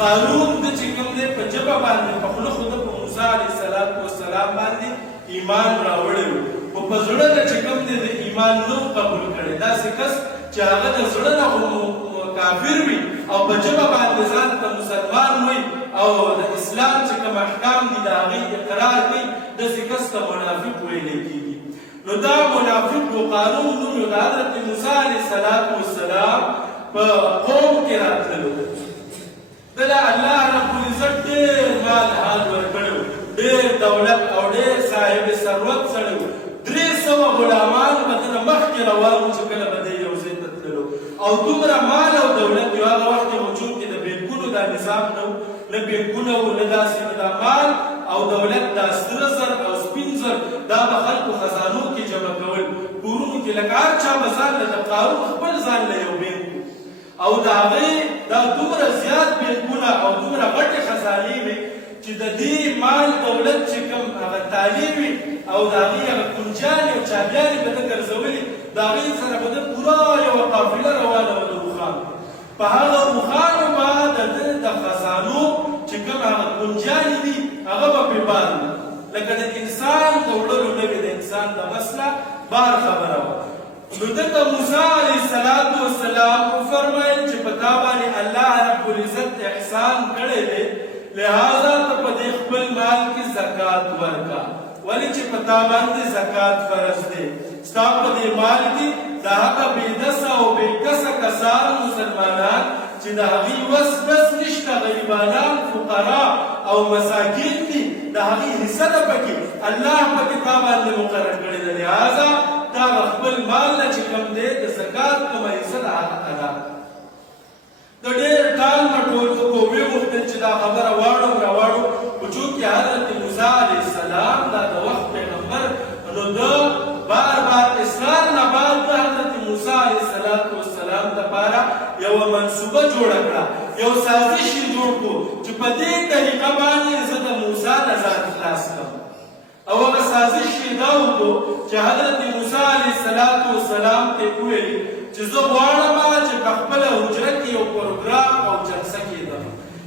قارون د چې کوم دی په ژبه باندې په خوله خو د په موسی علیه السلام باندې ایمان راوړی و، خو په زړه نه چې کوم دی د ایمان نه قبول کړی. داسې کس چې هغه د زړه نه کافر وي او په ژبه باندې ځان ته مسلمان وي او د اسلام چې کوم احکام دي د هغې اقرار کوي، داسې کس ته منافق ویلی کېږي. نو دا منافق و قارون نوم یو د حضرت موسی علیه السلام په قوم کې راتللو. دله الله رب العزت ډېر مال حال ورکړی و، ډېر دولت او ډېر صاحب ثروت سړی و. 300 غلامان به دنه مخکې روان وو چې کله به دی یو ځای ته تللو، او دومره مال او دولت یو هغه وخت کې وجود کې د بینکونو دا نظام نه و، نه بینکونه وو، نه داسې نه دا مال او دولت دا سره زر او سپین زر دا به خلکو خزانو کې جمع کول، کورونو کې لکه هر چا به ځان له د قارون خپل ځان له یو بینک او د هغې دا دومره زیات بینکونه او دومره غټې خزانې وې چې د دې مال دولت چې کوم هغه تالي وي او د هغې هغه کنجانې او چابیانې به ده ګرځولې، د هغې سره به ده پوره یوه قافله روانه وه د اوښانو. په هغه اوښانو به د ده د خزانو چې کوم هغه کنجانې دي هغه به پرې بار وي، لکه د انسان د وړلو نه وي، د انسان د بس نه بار خبره وه. نو دته موسی علیه السلام وفرمایل چې په تا باندې الله رب العزت احسان کړی دی، لہذا ته په دې خپل مال کې زکات ورکړه. ولې چې په تا باندې زکات فرض دی. ستا په دې مال کې د هغه بېدسه او بېکسه کسان مسلمانان چې د هغې وس بس نشته، غریبانان، فقرا او مساکین دي، د هغې حصه ده پکې الله پکې تا باندې مقرر کړې ده. لہذا تا خپل مال نه چې کوم دی د زکات کومه حصه ده هغه ادا. د ډېر ټال مټول خلکو ویې غوښتل چې دا خبره واړو راواړو، خو چونکې حضرت موسی علیه السلام دا د وخت پیغمبر، نو ده بار بار اصرار نه بعد د حضرت موسی علیه السلام دپاره یوه منصوبه جوړه کړه، یو سازش یې جوړ کړو چې په دې طریقه باندې زه د موسی نه ځان خلاص کړم. او هغه سازش یې دا وکړو چې حضرت موسی علیه السلام ته وویل چې زه غواړم چې په خپله حجره کې یو پروګرام او جلسه کېدم،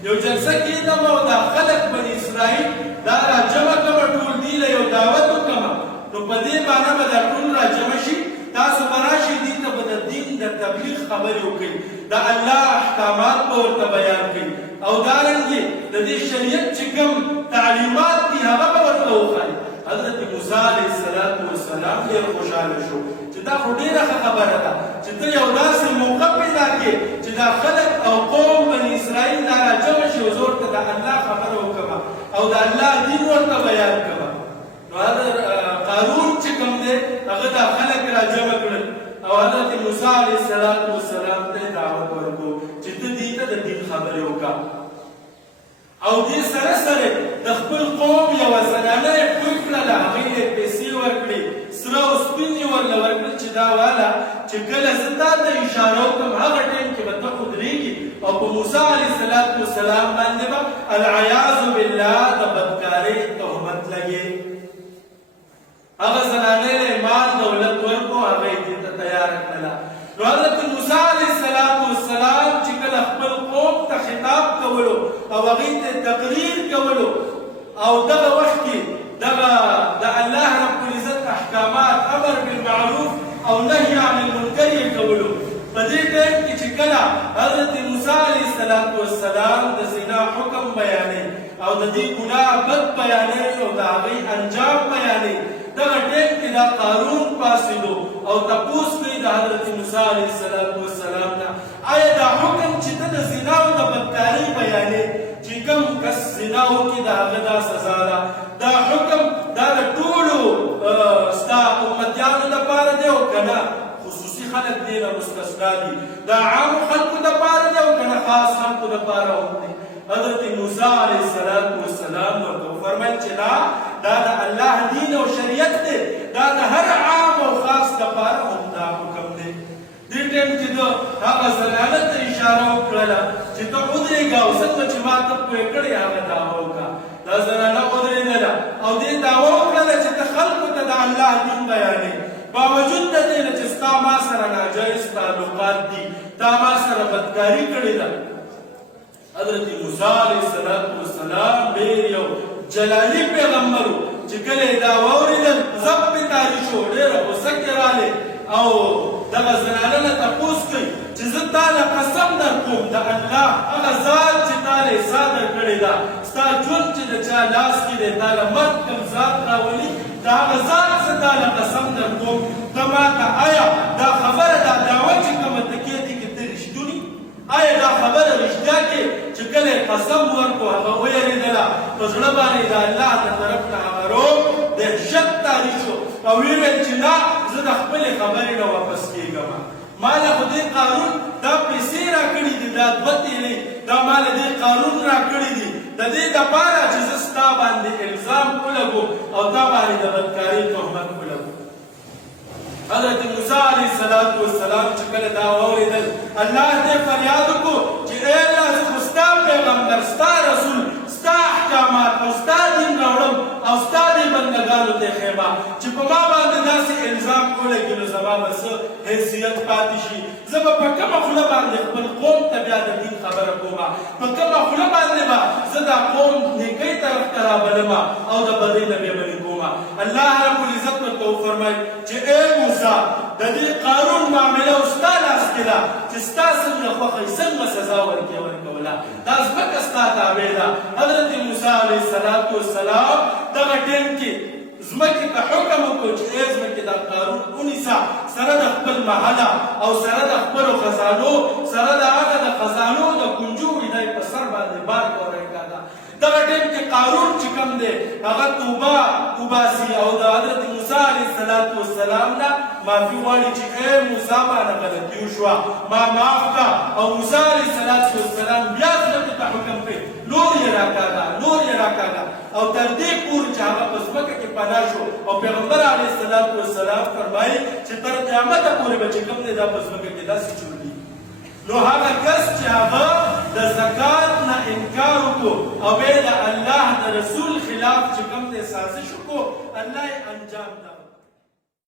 یو جلسه کېدم او دا خلک بني اسرائیل دا راجمع کړمه، ټول دې له یو دعوت وکړمه، نو په دې باندې به دا ټول راجمع شي، تاسو به راشئ دې ته به د دین د تبلیغ خبرې وکړئ، د الله احکامات به ورته بیان کړئ، او دارنګې د دې شریعت چې کوم تعلیمات دي هغه به ورته وښایي. حضرت موسی علیه السلام ډېر خوشحاله شو چې دا خو ډېره ښه خبره ده چې ته یو داسې موقع پیدا کړې چې دا خلک او قوم بني اسرائیل دا راجمع شي او زه ورته د الله خبره وکړم او د الله دین ورته بیان کړم. نو قارون چې کوم دی هغه دا خلک راجمع کړل او حضرت موسی علیه السلام ته یې دعوت ورکړو چې ته دې ته د دین خبرې وکړه. او دې سره سره د خپل قوم یوه زنانه یې پوه کړه، د هغې یې پیسې ورکړې، سره او سپین یې ورله ورکړل چې دا واله چې کله زه تا ته اشاره وکړم هغه ټایم کې به ته ودرېږي او په موسی علیه السلام باندې به العیاذ بالله د بدکارۍ تهمت لګې. هغه زنانه یې مال دولت ورکړو، هغه یې دې ته تیاره کړله. نو حضرت موسی علیه السلام چې کله خپل قوم ته خطاب کولو او هغې ته تقریر کولو او دغه وخت کې دغه د الله رب العزت احکامات امر بالمعروف او نهي عن المنکر یې کولو، په دې ټایم کې چې کله حضرت موسی علیه السلام د زنا حکم بیانوي او د دې ګناه بد بیانوي او د هغې انجام بیانوي، دغه ټایم کې دا قارون پاڅېدو او تپوس کوي د حضرت موسی علیه السلام نه، آیا دا حکم چې ته د زنا او د بدکارۍ بیانې چې کوم کس زنا وکړي د هغه دا سزا ده، دا حکم دا د ټولو ستا امتیانو لپاره دی او که نه خصوصي خلک دې نه مستثنا دي، دا عامو خلکو لپاره دی او که نه خاص خلکو لپاره هم دی؟ حضرت موسی علیه السلام ورته وفرمیل چې دا د الله دین او شریعت دی، دا د هر عام او خاص لپاره هم دا حکم دی. دې ټایم کې د هغه زنانه ته اشاره وکړله چې ته ودرېږه او څنګه چې ما ته پوه کړې هغه دعوه وکړه. دا زنانه ودرېدله او دې دعوه وکړله چې ته خلکو ته د الله دین بیانې، باوجود د دې نه چې ستا ما سره ناجایز تعلقات دي، تا ما سره بدکاري کړې ده. حضرت موسی علیه السلام ډېر یو جلالی پیغمبر و چې کله یې دا واورېدل ضب پې تاري شو ډېره غوسه کې راغلی او دغه زنانه نه تپوس کوي چې زه تا له قسم درکوم د الله هغه ذات چې تا له حصا درکړې ده ستا ژوند چې د چا لاس کې دی تا له مرګ کوم ذات راولي د هغه ذات زه تا له قسم درکوم ته ماته آیا دا خبره دا دعوه چې کومه ته کېدې کې ته رښتوني آیا دا خبره رښتیا کې چې کله قسم ورکړو هغه ویرېدله په زړه باندې د الله د طرف نه هغه روب دهشت تاري شو او ویې ویل چې نه زه د خپلې خبرې نه واپس کېږم ما له خو دې قارون دا پیسې راکړي دي دا 2 تیلې دا ما له دې قارون راکړي دي د دې دپاره چې زه ستا باندې الزام ولګوم او تا باندې د بدکارۍ تهمت ولګوم حضرت موسی علیه السلام چې کله دا واورېدل الله ته فریاد وکړو چې ای الله زه خو ستا پیغمبر ستا رسول ستا احکامات او ستا دین راوړم او ستا دې بندګانو ته ښیمه چې په ما باندې داسې الزام ولګي نو زما به څه حیثیت پاتې شي زه به په کومه خوله باندې خپل قوم ته بیا د دین خبره کومه په کومه خوله باندې به زه دا قوم نیکۍ طرف ته رابلمه او د بدۍ نه بیا منې کومه الله رب العزت ورته وفرمیل چې ای موسی د دې قارون معامله او ستا لاس کې ده چې ستا څنګه خوښه یې څنګه سزا ورکوله دا ځمکه ستا تابع ده حضرت موسی علیه السلام دغه ټیم کې ځمکې ته حکم وکړو چې ای ځمکې دا قارون ونیسه سره د خپل محله او سره د خپلو خزانو سره د هغه د خزانو د کنجو دی په سر باندې بار کوری کاږه دغه ټیم کې قارون چې کوم دی هغه توبه وباسي او د حضرت موسی علیه السلام نه معافي غواړي چې ای موسی باندې غلطي وشوه ما معاف کړه او موسی علیه السلام بیا ځمکې ته حکم کوي نور یې راکاږه او تر دې پورې چې هغه په ځمکه کې پناه شو او پیغمبر علیه السلام فرمایي چې تر قیامته پورې به چې کوم دی دا په ځمکه کې داسې چورلي نو هغه کس چې هغه د زکات نه انکار وکړو او بیا د الله د رسول خلاف چې کوم دی سازش وکړو الله یې انجام